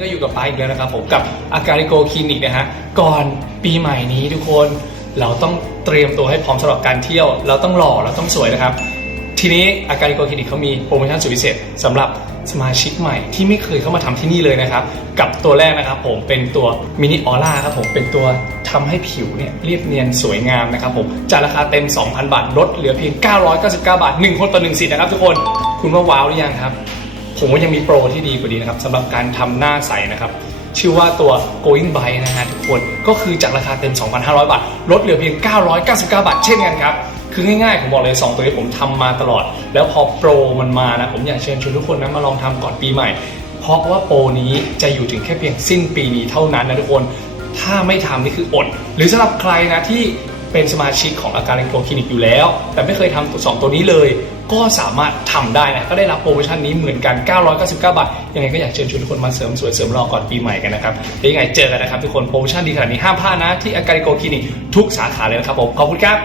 ก็อยู่กับป้าอีกแล้วนะครับผมกับอาการิโกคลินิกนะฮะก่อนปีใหม่นี้ทุกคนเราต้องเตรียมตัวให้พร้อมสำหรับการเที่ยว เราต้องหล่อเราต้องสวยนะครับ ทีนี้อาการิโกคลินิกเขามีโปรโมชั่นสุดพิเศษสำหรับสมาชิกใหม่ที่ไม่เคยเข้ามาทำที่นี่เลยนะครับ กับตัวแรกนะครับผมเป็นตัวมินิออร่าครับผมเป็นตัวทำให้ผิวเนี่ยเรียบเนียนสวยงามนะครับผมจากราคาเต็ม 2,000 บาทลดเหลือเพียง 999 บาท 1 คนต่อ1สิทธิ์นะครับทุกคน คุณว่าว้าวหรือยังครับ ผมว่ายังมีโปรที่ดีกว่านี้นะครับสำหรับการทำหน้าใสนะครับ ชื่อว่าตัว going by นะฮะทุกคนก็คือจากราคาเต็ม 2,500 บาท ลดเหลือเพียง 999 บาท เช่นกันครับ คือง่ายๆ ผมบอกเลย 2 ตัวนี้ผมทำมาตลอด แล้วพอโปรมันมานะ ผมอยากเชิญชวนทุกคนนะมาลองทำก่อนปีใหม่ เพราะว่าโปรนี้จะอยู่ถึงแค่เพียงสิ้นปีนี้เท่านั้นนะทุกคนถ้าไม่ทำนี่คืออด หรือสำหรับใครนะที่ เป็นสมาชิกของอาการโกคลินิกอยู่แล้ว แต่ไม่เคยทำตัวสองตัวนี้เลย ก็สามารถทำได้นะก็ได้รับโปรโมชั่นนี้เหมือนกัน 999 บาท ยังไงก็อยากเชิญชวนทุกคนมาเสริมสวยเสริมรอก่อนปีใหม่กันนะครับเดี๋ยวยังไงเจอกันนะครับทุกคนโปรโมชั่นดีขนาดนี้ห้ามพลาดนะที่อาการโกคลินิกทุกสาขาเลยนะครับผมขอบคุณครับ